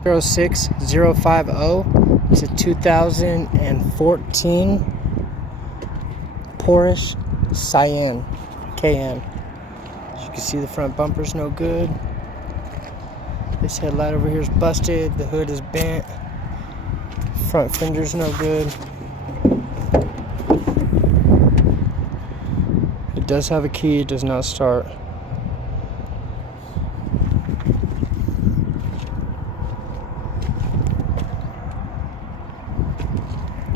06050. It's a 2014 Porsche Cayenne. As you can see, the front bumper's no good. This headlight over here is busted. The hood is bent. Front fender's no good. It does have a key. It does not start.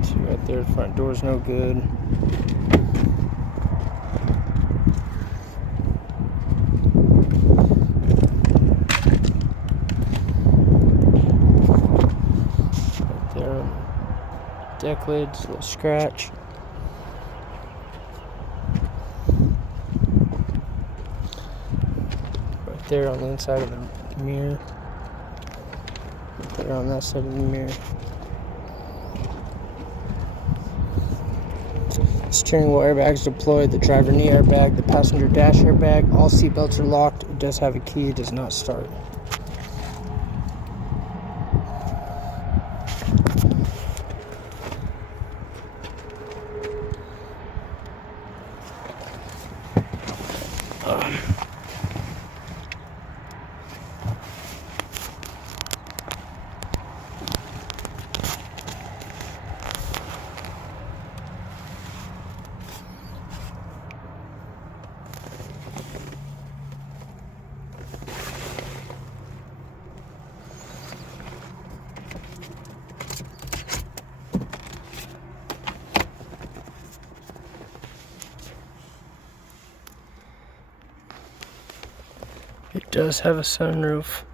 See right there, the front door's no good. Right there, deck lid's a little scratch. Right there on the inside of the mirror. Right there on that side of the mirror. Steering wheel airbags deployed, the driver knee airbag, the passenger dash airbag, all seat belts are locked. It does have a key, it does not start. It does have a sunroof.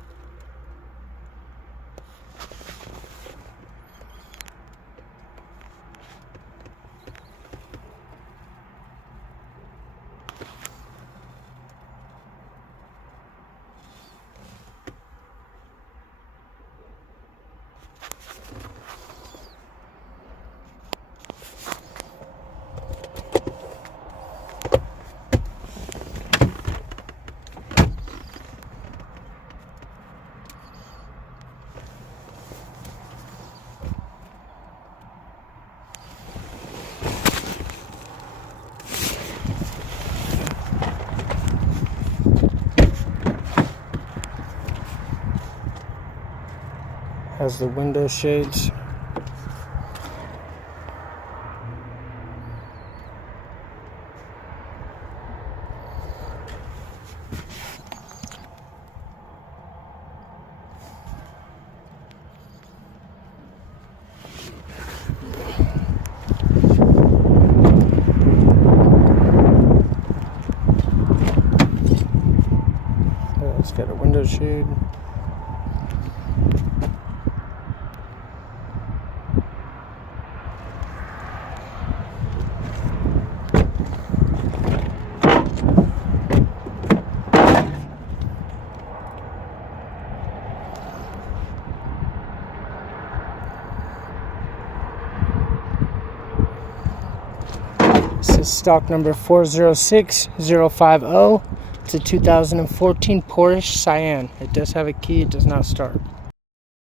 Has the window shades. It's got a window shade. This is stock number 406050. It's a 2014 Porsche Cayenne. It does have a key, it does not start.